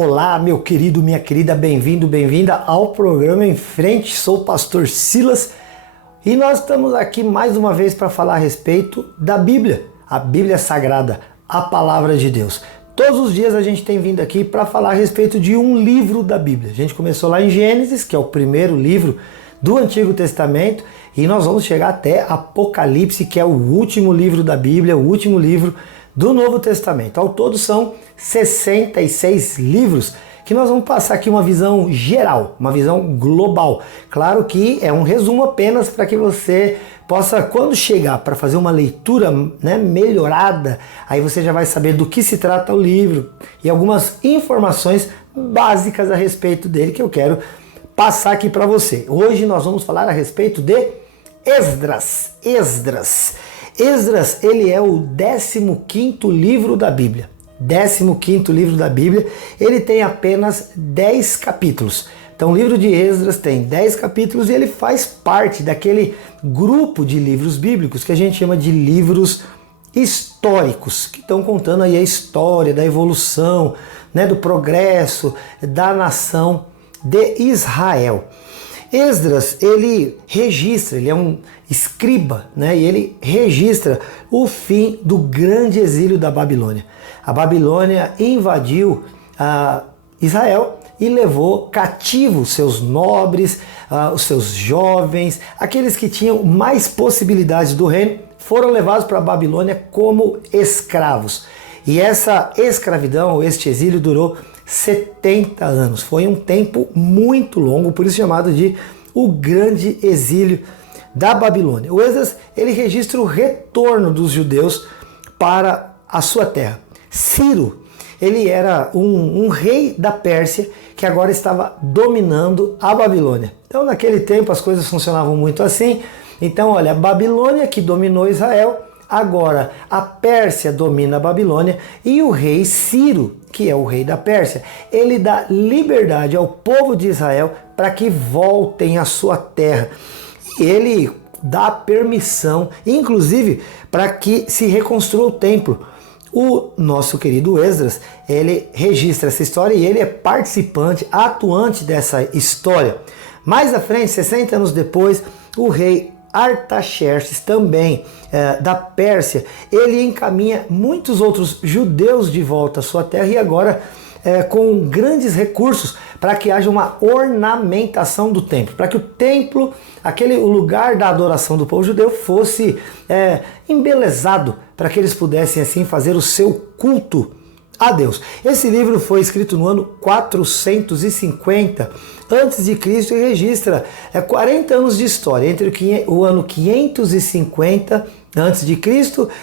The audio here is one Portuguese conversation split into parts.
Olá, meu querido, minha querida, bem-vindo, bem-vinda ao programa Em Frente. Sou o pastor Silas e nós estamos aqui mais uma vez para falar a respeito da Bíblia, a Bíblia Sagrada, a Palavra de Deus. Todos os dias a gente tem vindo aqui para falar a respeito de um livro da Bíblia. A gente começou lá em Gênesis, que é o primeiro livro do Antigo Testamento, e nós vamos chegar até Apocalipse, que é o último livro da Bíblia, o último livro do Novo Testamento. Ao todo são 66 livros que nós vamos passar aqui uma visão geral, uma visão global. Claro que é um resumo apenas para que você possa, quando chegar para fazer uma leitura melhorada, aí você já vai saber do que se trata o livro e algumas informações básicas a respeito dele que eu quero passar aqui para você. Hoje nós vamos falar a respeito de Esdras. Esdras, ele é o 15º livro da Bíblia. 15º livro da Bíblia, ele tem apenas 10 capítulos. Então o livro de Esdras tem 10 capítulos e ele faz parte daquele grupo de livros bíblicos que a gente chama de livros históricos, que estão contando aí a história da evolução, do progresso da nação de Israel. Esdras, ele registra, ele é um escriba, e ele registra o fim do grande exílio da Babilônia. A Babilônia invadiu Israel e levou cativos seus nobres, os seus jovens, aqueles que tinham mais possibilidades do reino, foram levados para a Babilônia como escravos. E essa escravidão, este exílio, durou 70 anos. Foi um tempo muito longo, por isso chamado de o grande exílio da Babilônia. O Esdras, ele registra o retorno dos judeus para a sua terra. Ciro, ele era um rei da Pérsia que agora estava dominando a Babilônia. Então naquele tempo as coisas funcionavam muito assim. Então olha, a Babilônia que dominou Israel, agora a Pérsia domina a Babilônia e o rei Ciro, que é o rei da Pérsia, ele dá liberdade ao povo de Israel para que voltem à sua terra. E ele dá permissão, inclusive, para que se reconstrua o templo. O nosso querido Esdras, ele registra essa história e ele é participante, atuante dessa história. Mais à frente, 60 anos depois, o rei Artaxerxes, também da Pérsia, ele encaminha muitos outros judeus de volta à sua terra e agora com grandes recursos para que haja uma ornamentação do templo, para que o templo, o lugar da adoração do povo judeu, fosse embelezado, para que eles pudessem assim fazer o seu culto a Deus. Esse livro foi escrito no ano 450 a.C. e registra 40 anos de história, entre o ano 550 a.C.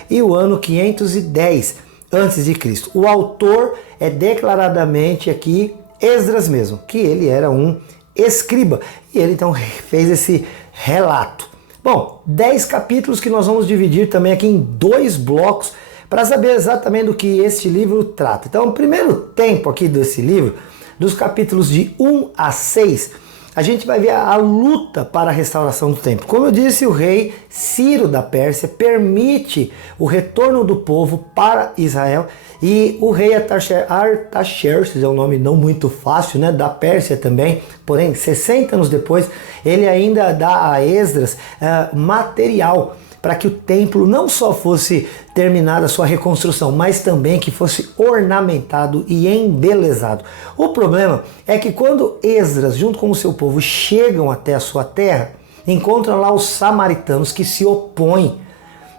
e o ano 510 a.C. O autor é declaradamente aqui Esdras mesmo, que ele era um escriba, e ele então fez esse relato. Bom, 10 capítulos que nós vamos dividir também aqui em 2 blocos, para saber exatamente do que este livro trata. Então, o primeiro tempo aqui desse livro, dos capítulos de 1 a 6, a gente vai ver a luta para a restauração do templo. Como eu disse, o rei Ciro da Pérsia permite o retorno do povo para Israel, e o rei Artaxerxes, é um nome não muito fácil, da Pérsia também, porém 60 anos depois, ele ainda dá a Esdras material para que o templo não só fosse terminada a sua reconstrução, mas também que fosse ornamentado e embelezado. O problema é que quando Esdras, junto com o seu povo, chegam até a sua terra, encontram lá os samaritanos que se opõem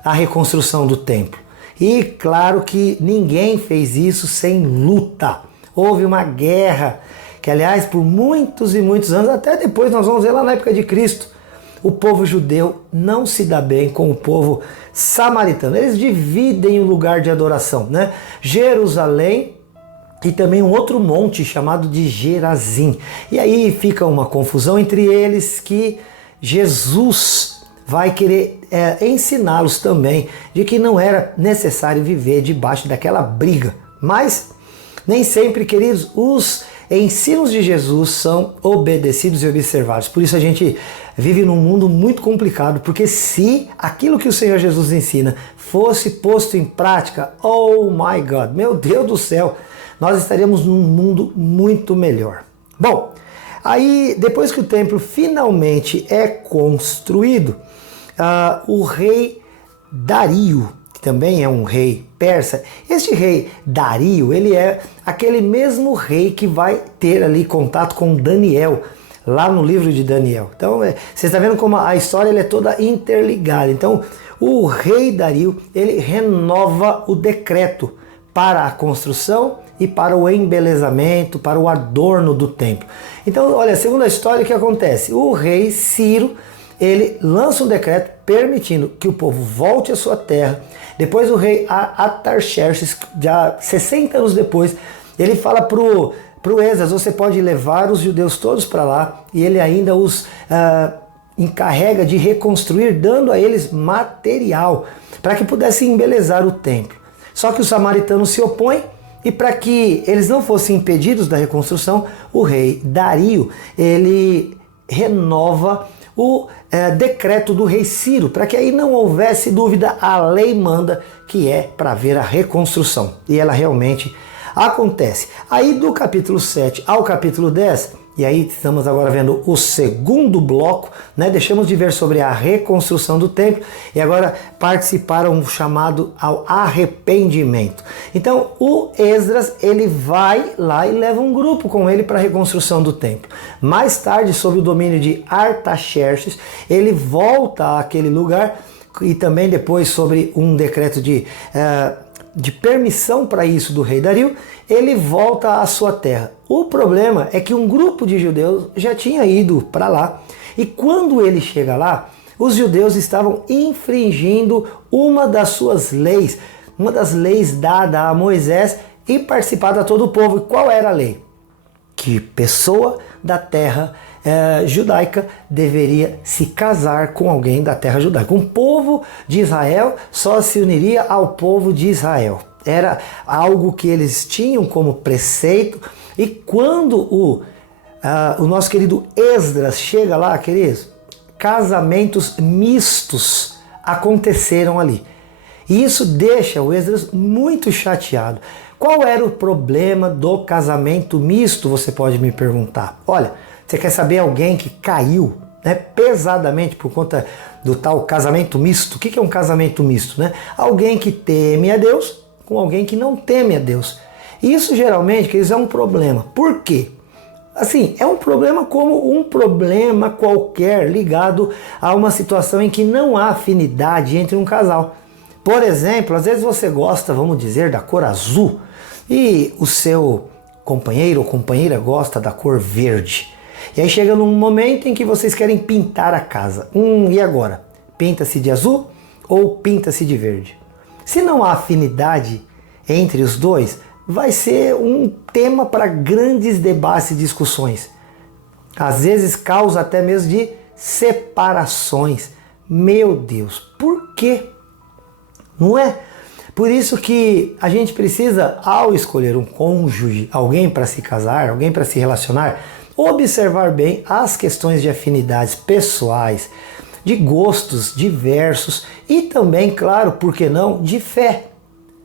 à reconstrução do templo. E claro que ninguém fez isso sem luta. Houve uma guerra, que aliás por muitos e muitos anos, até depois nós vamos ver lá na época de Cristo, o povo judeu não se dá bem com o povo samaritano. Eles dividem o lugar de adoração, Jerusalém e também um outro monte chamado de Gerazim. E aí fica uma confusão entre eles, que Jesus vai querer ensiná-los também de que não era necessário viver debaixo daquela briga. Mas nem sempre, queridos, os ensinos de Jesus são obedecidos e observados. Por isso a gente vive num mundo muito complicado, porque se aquilo que o Senhor Jesus ensina fosse posto em prática, oh my God, meu Deus do céu, nós estaríamos num mundo muito melhor. Bom, aí depois que o templo finalmente é construído, o rei Dario, que também é um rei persa, este rei Dario, ele é aquele mesmo rei que vai ter ali contato com Daniel, lá no livro de Daniel. Então, você está vendo como a história é toda interligada. Então, o rei Dario, ele renova o decreto para a construção e para o embelezamento, para o adorno do templo. Então, olha, segundo a história, o que acontece? O rei Ciro, ele lança um decreto permitindo que o povo volte à sua terra. Depois o rei Artaxerxes, já 60 anos depois, ele fala pro Esdras, você pode levar os judeus todos para lá, e ele ainda os encarrega de reconstruir, dando a eles material para que pudessem embelezar o templo. Só que os samaritanos se opõem, e para que eles não fossem impedidos da reconstrução, o rei Dario, ele renova o decreto do rei Ciro, para que aí não houvesse dúvida, a lei manda que é para ver a reconstrução. E ela realmente acontece. Aí do capítulo 7 ao capítulo 10, e aí estamos agora vendo o segundo bloco, né? Deixamos de ver sobre a reconstrução do templo e agora participaram um chamado ao arrependimento. Então o Esdras, ele vai lá e leva um grupo com ele para a reconstrução do templo. Mais tarde, sob o domínio de Artaxerxes, ele volta àquele lugar, e também depois sobre um decreto de permissão para isso do rei Dario, ele volta à sua terra. O problema é que um grupo de judeus já tinha ido para lá, e quando ele chega lá, os judeus estavam infringindo uma das suas leis, uma das leis dadas a Moisés e participada a todo o povo. E qual era a lei? Que pessoa da terra judaica deveria se casar com alguém da terra judaica. Um povo de Israel só se uniria ao povo de Israel. Era algo que eles tinham como preceito. E quando o nosso querido Esdras chega lá, queridos, casamentos mistos aconteceram ali. E isso deixa o Esdras muito chateado. Qual era o problema do casamento misto, você pode me perguntar. Olha, você quer saber alguém que caiu, né, pesadamente por conta do tal casamento misto? O que é um casamento misto? Né? Alguém que teme a Deus com alguém que não teme a Deus. Isso geralmente, queridos, é um problema. Por quê? Assim, é um problema como um problema qualquer ligado a uma situação em que não há afinidade entre um casal. Por exemplo, às vezes você gosta, vamos dizer, da cor azul e o seu companheiro ou companheira gosta da cor verde. E aí chega num momento em que vocês querem pintar a casa. E agora? Pinta-se de azul ou pinta-se de verde? Se não há afinidade entre os dois, vai ser um tema para grandes debates e discussões. Às vezes causa até mesmo de separações. Meu Deus, por quê? Não é? Por isso que a gente precisa, ao escolher um cônjuge, alguém para se casar, alguém para se relacionar, observar bem as questões de afinidades pessoais, de gostos diversos e também, claro, por que não, de fé.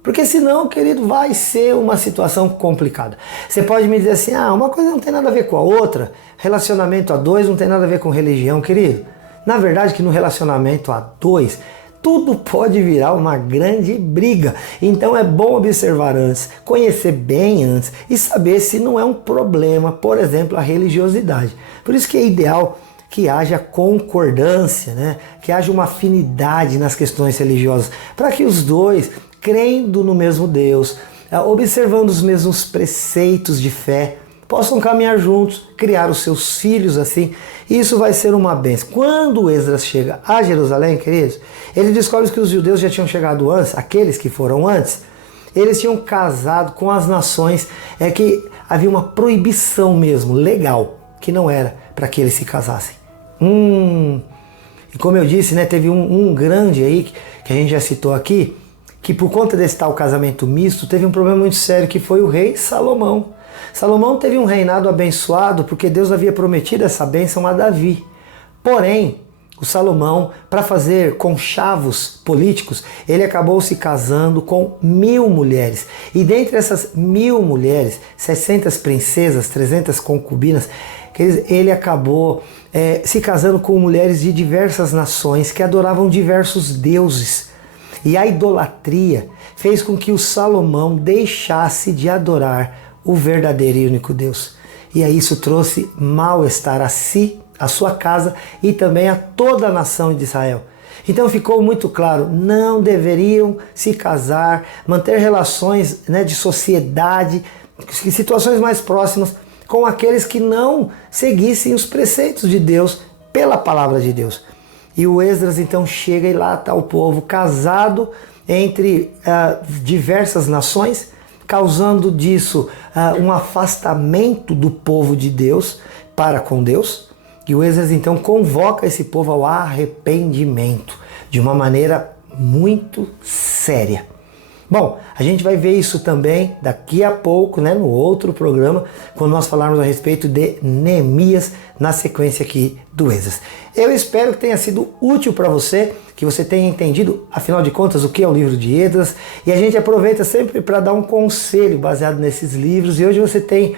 Porque senão, querido, vai ser uma situação complicada. Você pode me dizer assim, uma coisa não tem nada a ver com a outra, relacionamento a dois não tem nada a ver com religião, querido. Na verdade que no relacionamento a dois, tudo pode virar uma grande briga. Então é bom observar antes, conhecer bem antes e saber se não é um problema, por exemplo, a religiosidade. Por isso que é ideal que haja concordância, né? Que haja uma afinidade nas questões religiosas, para que os dois, crendo no mesmo Deus, observando os mesmos preceitos de fé, possam caminhar juntos, criar os seus filhos assim. Isso vai ser uma bênção. Quando Esdras chega a Jerusalém, queridos, ele descobre que os judeus já tinham chegado antes, aqueles que foram antes, eles tinham casado com as nações, que havia uma proibição mesmo, legal, que não era para que eles se casassem. E como eu disse, né, teve um grande aí, que a gente já citou aqui, que por conta desse tal casamento misto, teve um problema muito sério, que foi o rei Salomão. Salomão teve um reinado abençoado porque Deus havia prometido essa bênção a Davi. Porém, o Salomão, para fazer conchavos políticos, ele acabou se casando com 1000 mulheres. E dentre essas 1000 mulheres, 600 princesas, 300 concubinas, ele acabou se casando com mulheres de diversas nações que adoravam diversos deuses. E a idolatria fez com que o Salomão deixasse de adorar o verdadeiro e único Deus. E aí isso trouxe mal-estar a si, a sua casa e também a toda a nação de Israel. Então ficou muito claro, não deveriam se casar, manter relações de sociedade, situações mais próximas com aqueles que não seguissem os preceitos de Deus pela palavra de Deus. E o Esdras então chega e lá está o povo casado entre diversas nações, causando disso um afastamento do povo de Deus para com Deus. E o Esdras então convoca esse povo ao arrependimento de uma maneira muito séria. Bom, a gente vai ver isso também daqui a pouco, no outro programa, quando nós falarmos a respeito de Neemias, na sequência aqui do Esdras. Eu espero que tenha sido útil para você, que você tenha entendido, afinal de contas, o que é o livro de Esdras. E a gente aproveita sempre para dar um conselho baseado nesses livros. E hoje você tem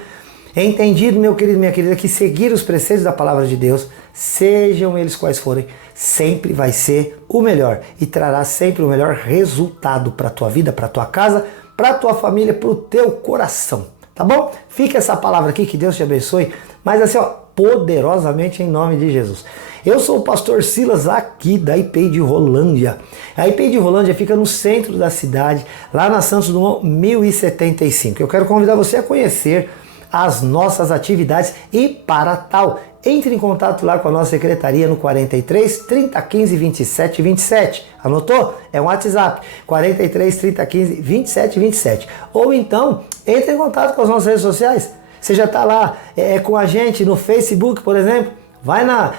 entendido, meu querido, minha querida, que seguir os preceitos da palavra de Deus, sejam eles quais forem, sempre vai ser o melhor e trará sempre o melhor resultado para a tua vida, para a tua casa, para a tua família, para o teu coração, tá bom? Fica essa palavra aqui, que Deus te abençoe, mas assim, poderosamente em nome de Jesus. Eu sou o pastor Silas aqui da IPI de Rolândia. A IPI de Rolândia fica no centro da cidade, lá na Santos Dumont 1075. Eu quero convidar você a conhecer as nossas atividades e para tal, entre em contato lá com a nossa secretaria no 43 30 15 27 27. Anotou? É um WhatsApp, 43 30 15 27 27. Ou então, entre em contato com as nossas redes sociais. Você já está lá com a gente no Facebook, por exemplo. Vai lá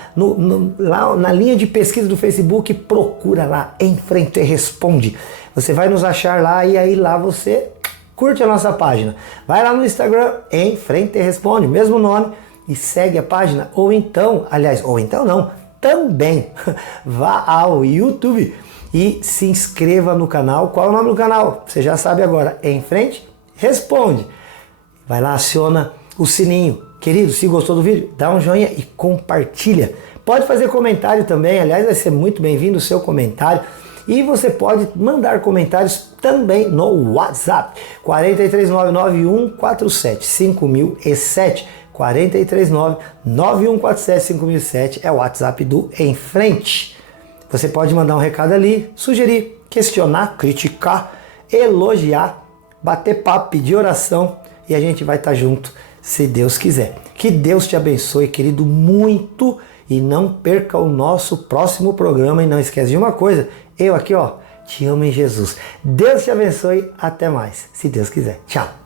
na linha de pesquisa do Facebook, procura lá, Em Frente e Responde. Você vai nos achar lá e aí lá você curte a nossa página. Vai lá no Instagram, Em Frente e Responde, mesmo nome, e segue a página. Ou então não, também vá ao YouTube e se inscreva no canal. Qual é o nome do canal? Você já sabe agora, Em Frente Responde. Vai lá, aciona o sininho. Querido, se gostou do vídeo, dá um joinha e compartilha. Pode fazer comentário também, aliás, vai ser muito bem-vindo o seu comentário. E você pode mandar comentários também no WhatsApp, 43991475007. 43991475007 é o WhatsApp do Em Frente. Você pode mandar um recado ali, sugerir, questionar, criticar, elogiar, bater papo, pedir oração e a gente vai estar junto, se Deus quiser. Que Deus te abençoe, querido, muito, e não perca o nosso próximo programa. E não esquece de uma coisa, eu aqui te amo em Jesus. Deus te abençoe, até mais, se Deus quiser. Tchau.